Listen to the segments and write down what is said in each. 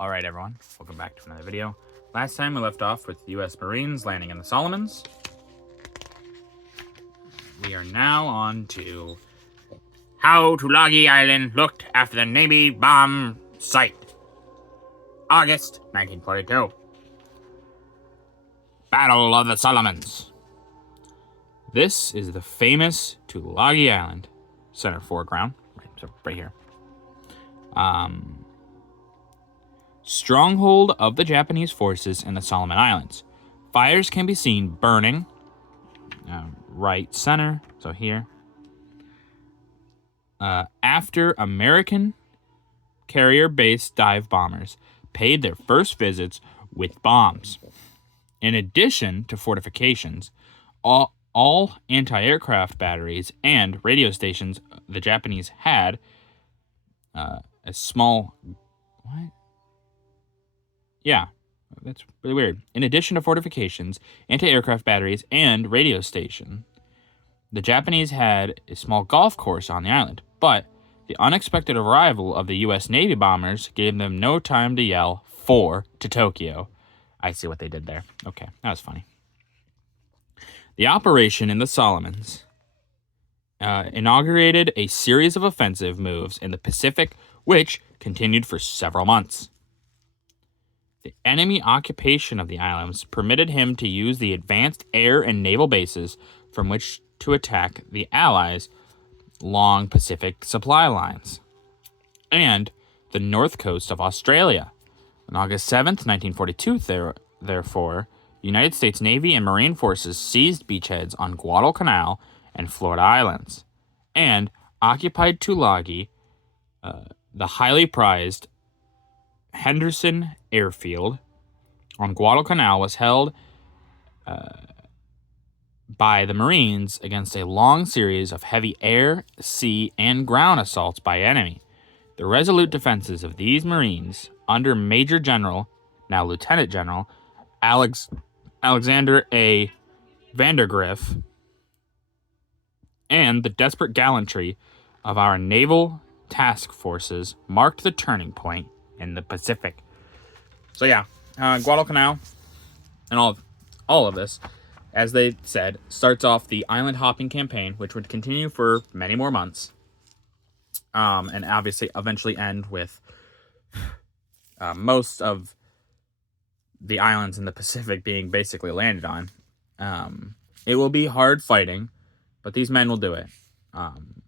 Alright everyone, welcome back to another video. Last time we left off with US Marines landing in the Solomons. We are now on to how Tulagi Island looked after the Navy bomb site. August 1942. Battle of the Solomons. This is the famous Tulagi Island. Center foreground, right here. Stronghold of the Japanese forces in the Solomon Islands. Fires can be seen burning right center, so here. After American carrier-based dive bombers paid their first visits with bombs. In addition to fortifications, all anti-aircraft batteries and radio stations the Japanese had a small... What? Yeah, that's really weird. In addition to fortifications, anti-aircraft batteries, and radio station, the Japanese had a small golf course on the island, but the unexpected arrival of the U.S. Navy bombers gave them no time to yell, "For to Tokyo." I see what they did there. Okay, that was funny. The operation in the Solomons inaugurated a series of offensive moves in the Pacific, which continued for several months. The enemy occupation of the islands permitted him to use the advanced air and naval bases from which to attack the Allies' long Pacific supply lines and the north coast of Australia. On August 7th, 1942, therefore, United States Navy and Marine forces seized beachheads on Guadalcanal and Florida Islands and occupied Tulagi, the highly prized Henderson Airfield on Guadalcanal was held by the Marines against a long series of heavy air, sea, and ground assaults by enemy. The resolute defenses of these Marines, under Major General, now Lieutenant General, Alexander A. Vandergriff, and the desperate gallantry of our naval task forces marked the turning point in the Pacific. So yeah, Guadalcanal and all of this, as they said, starts off the island hopping campaign, which would continue for many more months, and obviously eventually end with most of the islands in the Pacific being basically landed on. It will be hard fighting, but these men will do it. And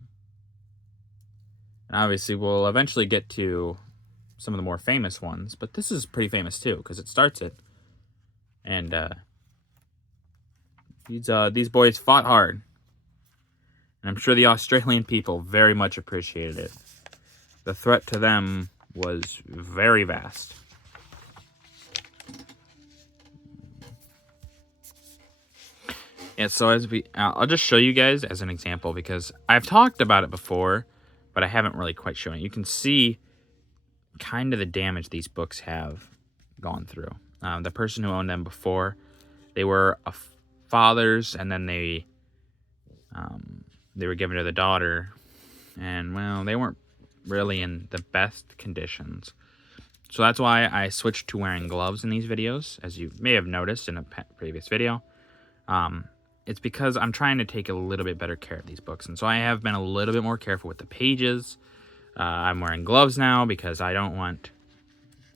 obviously we'll eventually get to some of the more famous ones, but this is pretty famous too because it starts it. And these boys fought hard, and I'm sure the Australian people very much appreciated it. The threat to them was very vast. Yeah, so I'll just show you guys as an example because I've talked about it before, but I haven't really quite shown it. You can see kind of the damage these books have gone through. The person who owned them before, they were fathers, and then they were given to the daughter, and well, they weren't really in the best conditions. So that's why I switched to wearing gloves in these videos, as you may have noticed in a previous video. It's because I'm trying to take a little bit better care of these books, and so I have been a little bit more careful with the pages. I'm wearing gloves now because I want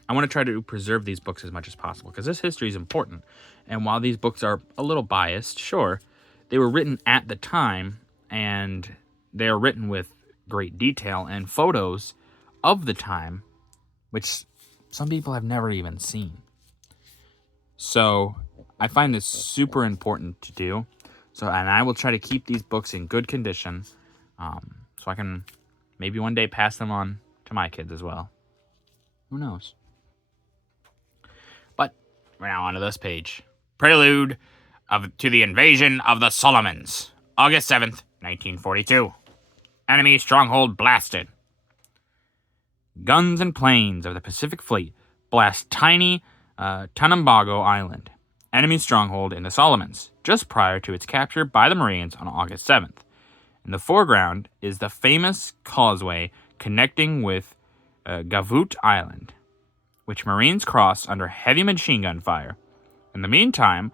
to try to preserve these books as much as possible because this history is important. And while these books are a little biased, sure, they were written at the time, and they are written with great detail and photos of the time, which some people have never even seen. So I find this super important to do. And I will try to keep these books in good condition, so I can maybe one day pass them on to my kids as well. Who knows? But we're now onto this page. Prelude to the invasion of the Solomons. August 7th, 1942. Enemy stronghold blasted. Guns and planes of the Pacific Fleet blast tiny Tanambago Island, enemy stronghold in the Solomons, just prior to its capture by the Marines on August 7th. In the foreground is the famous causeway connecting with Gavoot Island, which Marines crossed under heavy machine gun fire. In the meantime,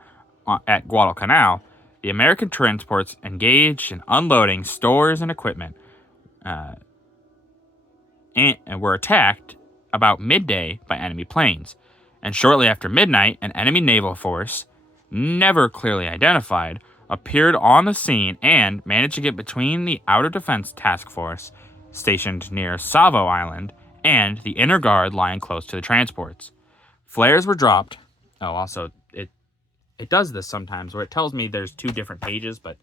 at Guadalcanal, the American transports engaged in unloading stores and equipment and were attacked about midday by enemy planes. And shortly after midnight, an enemy naval force, never clearly identified, appeared on the scene and managed to get between the Outer Defense Task Force, stationed near Savo Island, and the inner guard lying close to the transports. Flares were dropped. Oh, also, it does this sometimes where it tells me there's 2 different pages, but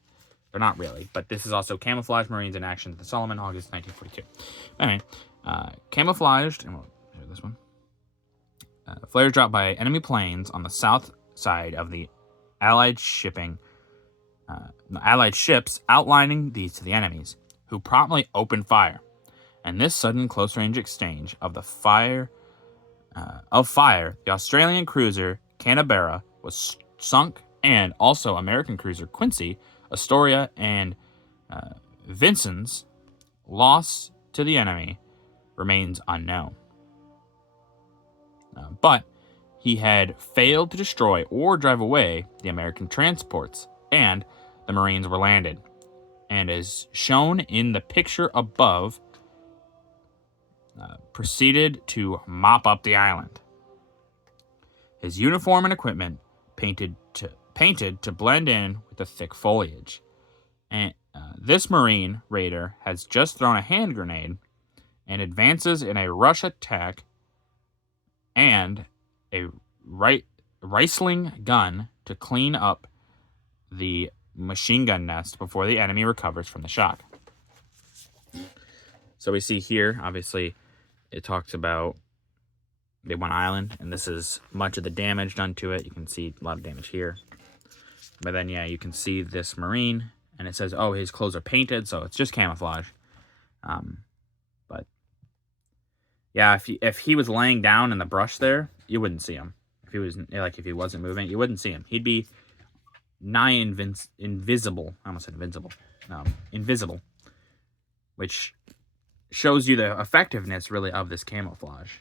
they're not really. But this is also Camouflage Marines in Action at the Solomon, August 1942. Anyway, camouflaged, and we'll show this one. Flares dropped by enemy planes on the south side of the Allied ships outlining these to the enemies, who promptly opened fire. And this sudden close-range exchange of fire, the Australian cruiser Canberra was sunk, and also American cruiser Quincy, Astoria, and Vincennes loss to the enemy remains unknown. But he had failed to destroy or drive away the American transports, and the Marines were landed. And as shown in the picture above, proceeded to mop up the island. His uniform and equipment painted to blend in with the thick foliage. And this Marine raider has just thrown a hand grenade and advances in a rush attack and a rifling gun to clean up the machine gun nest before the enemy recovers from the shock. So we see here, obviously, it talks about they won island, and this is much of the damage done to it. You can see a lot of damage here. But then, yeah, you can see this Marine, and it says, oh, his clothes are painted, so it's just camouflage. But, yeah, if he was laying down in the brush there, you wouldn't see him. If he wasn't moving, you wouldn't see him. He'd be nigh invisible. I almost said invincible. Invisible. Which shows you the effectiveness, really, of this camouflage.